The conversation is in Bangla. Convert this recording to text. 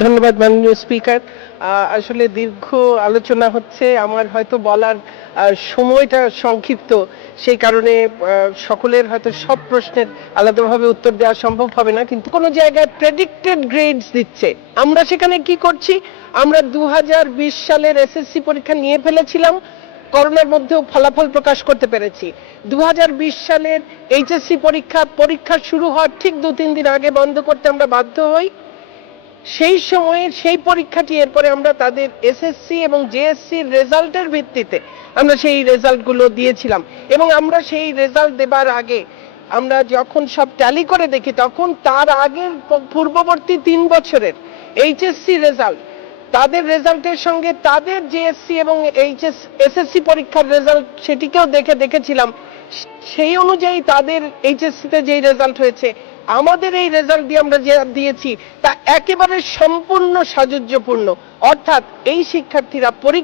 ধন্যবাদ মাননীয় স্পিকার। আসলে দীর্ঘ আলোচনা হচ্ছে, আমার হয়তো বলার সময়টা সংক্ষিপ্ত। সেই কারণে সকলের হয়তো সব প্রশ্নের আলাদাভাবে উত্তর দেওয়া সম্ভব হবে না, কিন্তু কোনো জায়গায় প্রেডিক্টেড গ্রেডস দিচ্ছে। আমরা সেখানে কি করছি? আমরা দু হাজার বিশ সালের এসএসসি পরীক্ষা নিয়ে ফেলেছিলাম, করোনার মধ্যেও ফলাফল প্রকাশ করতে পেরেছি। দু হাজার বিশ সালের এইচএসসি পরীক্ষা পরীক্ষা শুরু হওয়ার ঠিক দু তিন দিন আগে বন্ধ করতে আমরা বাধ্য হই। সেই সময়ে সেই পরীক্ষাটি, এরপরে আমরা তাদের এসএসসি এবং জেএসসি রেজাল্টের ভিত্তিতে আমরা সেই রেজাল্টগুলো দিয়েছিলাম। এবং আমরা সেই রেজাল্ট দেবার আগে আমরা যখন সব ট্যালি করে দেখি, তখন তার আগের পূর্ববর্তী তিন বছরের এইচএসসি রেজাল্ট, তাদের রেজাল্টের সঙ্গে তাদের জেএসসি এবং এইচএস এসএসসি পরীক্ষার রেজাল্ট সেটিকেও দেখে, দেখেছিলাম। সেই অনুযায়ী তাদের এইচএসসি তে যে রেজাল্ট হয়েছে, আমাদের এই রেজাল্ট দিয়ে আমরা যে দিয়েছি, তা একেবারে সম্পূর্ণ সাযুজ্যপূর্ণ অর্থাৎ এই শিক্ষার্থীরা পরীক্ষা